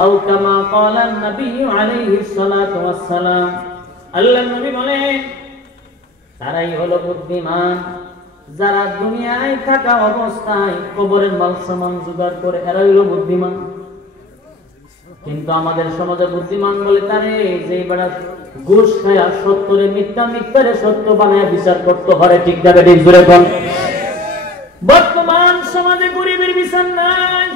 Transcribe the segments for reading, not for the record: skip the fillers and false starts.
আও কামা ক্বালা নবী আলাইহিস সালাতু ওয়াস সালাম। আল্লাহর নবী বলেন, তারাই হলো বুদ্ধিমান যারা দুনিয়ায় থাকা অবস্থায় কবরের মাল সামান জোগাড় করে, এরাই হলো বুদ্ধিমান। কিন্তু আমাদের সমাজে বুদ্ধিমান বলে তারে যে বেড়া ঘুষ খায়া সত্যরে মিথ্যা, মিথ্যারে সত্য বানায়া বিচার করতে পারে। ঠিক যাবে ঠিক জোরে কোন। বর্তমান সমাজে গরিবের বিচার নাই,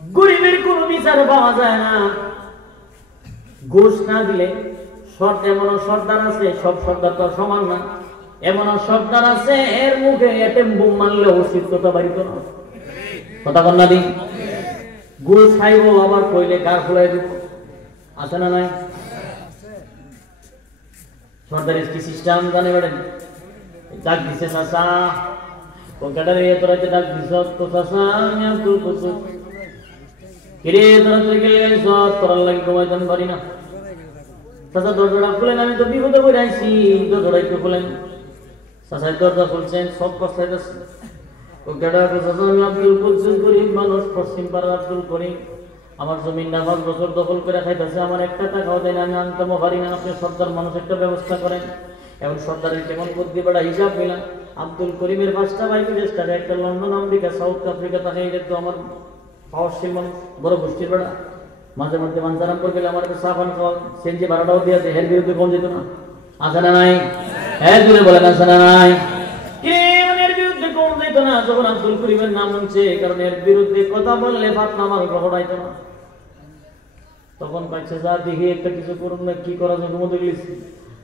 গরিবের কোন বিচার পাওয়া যায় না। ঘুষ না দিলে এমন সর্দার আছে, সব সর্দার তো সমান না। এমন সর্দার আছে এর মুখে এটেম বুম মারলে অস্তিত্বতা বাড়িত না। কথা বল না দি ঘুষ খাইবো আবার কইলে কার খোলাই দিব, আছে না নাই? সর্দারের কি সিস্টেম জানে বেড়েন? ডাক দিছে চাচা, ও কেটারে তোরা ডাক দিছ তো চাচা, আমি আব্দুল কুদ্দুস। কিরে তোরা তুই গেলে সব তোরার লাগি কমাইতাম পারি না। চাচা দরজাটা খুলেন, আমি তো বিপদে পড়ে আইছি, দরজাটা একটু খুলেন। চাচা দরজা খুলছেন, সব পস্তাইতেছে। ও কেটা চাচা, আমি আব্দুল কুদ্দুস, গরিব মানুষ, পশ্চিম পাড়ার আব্দুল করিম। আমার জমিনটা 5 বছর দখল করে খাইতেছে, আমার একটা টাকাও দেয় না, আমি আনতেও পারি না। আপনি সর্দার মানুষ, একটা ব্যবস্থা করেন। এখন সর্দারের কেমন বুদ্ধি বেড়া হিসাব নিলাম। আব্দুল করিমের 5টা ভাই বিদেশ, একটা লন্ডন, আমেরিকা, সাউথ আফ্রিকা থাকে। এটা তো আমার পাওয়ারশীল মানুষ, বড় গোষ্ঠীর বেড়া। মাঝে মধ্যে মানসারাম করে গেলে আমার চা পান খাওয়া, সেনজি ভাড়াটাও দিয়ে আছে। এর বিরুদ্ধে কোন যেত না? আছে না নাই? হ্যাঁ জুড়ে বলেন, আছে না নাই? এর বিরুদ্ধে কোন যেত না যখন আব্দুল করিমের নাম শুনছে, কারণ এর বিরুদ্ধে কথা বললে ফাতনা আমার গ্রহণাইত না। তখন পাইছে যা দেখি একটা কিছু করুন না, কি করা যায় মতো গেছি।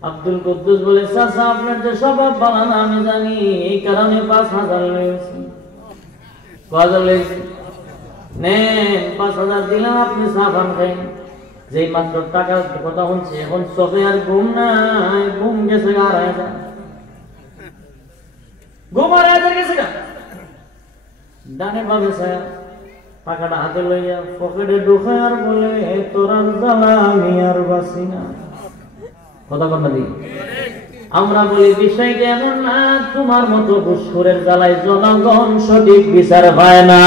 আব্দুল কুদ্দুস বলে, চাচা আপনার যে স্বভাব ভালো না আমি জানি, এই কারণে 5000 লেগেছি। 5000 লেগেছি নেন, 5000 দিলাম, আপনি চা পান খাই। যেই মাত্র টাকার কথা শুনছে, এখন চোখে আর ঘুম নাই, ঘুম গেছে 2,500। ঘুম 2,500 গেছে গা। ডানে বামে ছায়া, টাকাটা হাতে লইয়া পকেটে ঢুকায় আর বলে, তোরার জ্বালা আমি আর বাঁচি না। কথা বল না দি। আমরা বলি বিষয়টা এমন না, তোমার মতো ঘুষখোরের জ্বালায় জনগণ সঠিক বিচার পায় না।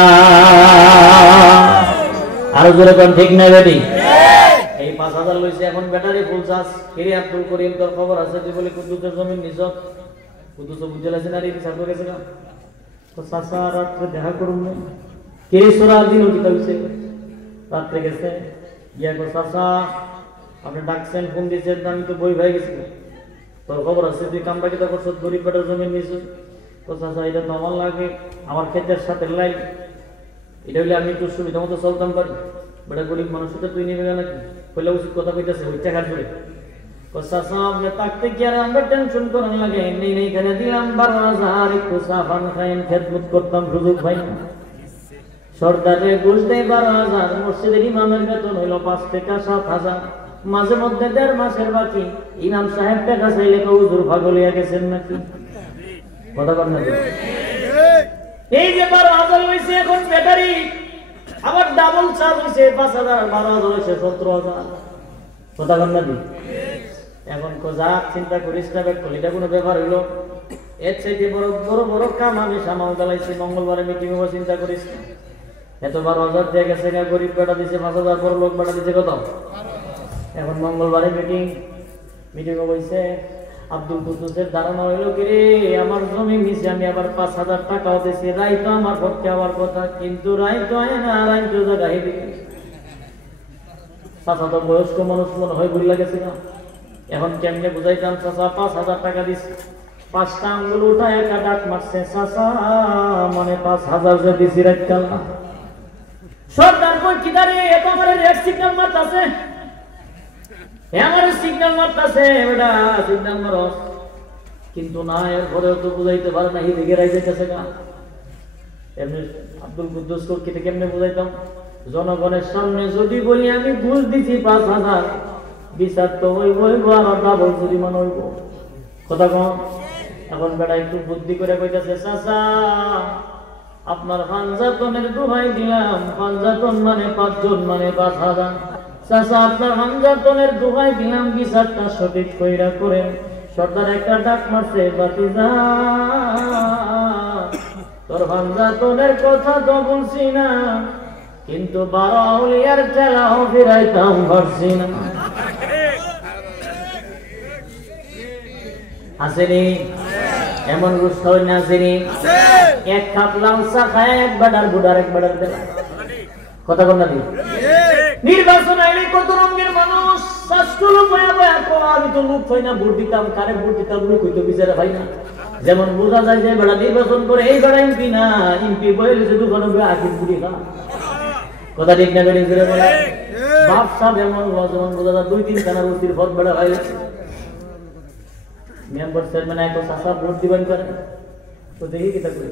আরো জোরে কোন ঠিক না বেটি? এই 5000 লইছে, এখন ব্যাটারি ফুল চার্জ। কিরে আব্দুল করিম, তোর খবর আছে? তুই বলি কুদ্দুসের জমি নিজত, কুদ্দুস বুঝে লাগছে না রে, বিচার করে গেছে না। তো চাচা রাত্রে দেখা করুন না। কিরে সোরা দিনও কি হইছে? রাত্রে গেছে গিয়া কো, চাচা আপনি ডাকছেন, ফোন দিয়েছেন, আমি তো বই ভাই গেছি। তোর খবর আছে? তুই কামটা কিতা করছ? গরিব বেটার জমি নিয়েছ। তো চাচা এটা তো আমার লাগে, আমার ক্ষেতের সাথে লাইন, এটা হইলে আমি একটু সুবিধা মতো চলতাম পারি। বেটা গরিব মানুষটা তুই নিবে নাকি? কইলে উচিত কথা কইতেছে, ওই টাকার জোরে। চাচা আপনি থাকতে কি আর আমরা টেনশন করার লাগে? নেই এখানে দিলাম 12,000, একটু চা পান খাইন, খেদমত করতাম, সুযোগ পাই না। সরকারে ঘুষ দেয় 12,000, মসজিদের ইমামের বেতন হইল 5 থেকে 7,000, মাঝে মধ্যে 1.5 মাসের বাকি। ইমাম সাহেব টাকা চাইলে তো হুজুর পাগলিয়া গেছেন নাকি? কথা বল না। এই যে 12,000 হইছে, এখন ব্যাটারি আবার ডাবল চার্জ হইছে, 5,000, 12,000 হইছে 17,000। কথা বল না দি। এখন যা চিন্তা করিস না বেট, এটা কোনো ব্যাপার হইলো? এর চাইতে বড় বড় বড় কাম আমি সামাল চালাইছি। মঙ্গলবারে মিটিং হবো, চিন্তা করিস না। এত 12,000 দিয়ে গেছে, গরিব বেটা দিছে 5,000, বড় লোক বেটা দিছে কত? এখন মঙ্গলবারে মিটিং হইছে। আব্দুল কুদ্দুসের ধারণা হইল, কিরে আমার জমি নিচে আমি আবার 5,000 টাকাও দিছি, রাইতো আমার পক্ষে আবার কথা, কিন্তু রাইতো হয় না, রাইতো জায়গায় দিকে। চাচা তো বয়স্ক মানুষ মনে হয়, ভুল লাগেছে না। এখন কেমনে বুঝাইতাম? চাচা 5,000 টাকা দিছি, 5টা আঙ্গুল উঠায় একটা ডাক মারছে, চাচা মানে 5,000 যে দিছি রাখতাম না। সরকার কই কি দাঁড়ে, এত আমার রেড সিগন্যাল মারতাছে, আমার সিগন্যাল মারতাছে, বেটা সিগন্যাল মারো। কিন্তু না, এর পরেও তো বুঝাইতে পারে না, হিদিকে রাইতেছে গা। এমনি আব্দুল কুদ্দুস কেমনে বুঝাইতাম? জনগণের সামনে যদি বলি আমি ঘুষ দিছি 5,000, বিচার তো হইব, আর ডাবল জরিমানা হইব। কথা কম। এখন বেটা একটু বুদ্ধি করে কইতাছে, চাচা আপনার পাঞ্জাতনের দোহাই দিলাম, পাঞ্জাতন মানে 5 জন মানে 5,000। চাচা আপনার পাঞ্জাতনের দোহাই দিলাম, বিচারটা সঠিক কইরা করেন। সর্দার একটা ডাক মারছে, বাতিজা তোর পাঞ্জাতনের কথা তো বলছি না, কিন্তু 12 আউলিয়ার ঠেলাও ফিরাইতাম পারছি না। আসেনি এমন রুষ্ট হই না? আসেনি? এক কাপ লাল চা খায় এক বাটার বুড়ার এক বাটার দেলা কথা বল না দি। নির্বাচন আইলে কত রঙের মানুষ শাস্ত্র বয়া বয়া কো আমি তো লোক হই না, ভোট দিতাম কারে ভোট দিতাম লোক হইতো বিচারে ভাই না। যেমন বোঝা যায় যে বেড়া নির্বাচন করে এই বেড়া এমপি না, এমপি বইলে শুধু কোনো আকির বুড়ি না কথা ঠিক না বেড়ে ফিরে বলে বাপ সাহেব এমন যেমন বোঝা যায় 2-3 খানার উচির ভোট বেড়া হয়ে গেছে। মেম্বার চেয়ারম্যান এক চাষা ভোট দিবেন করে তো দেখি কিতা করে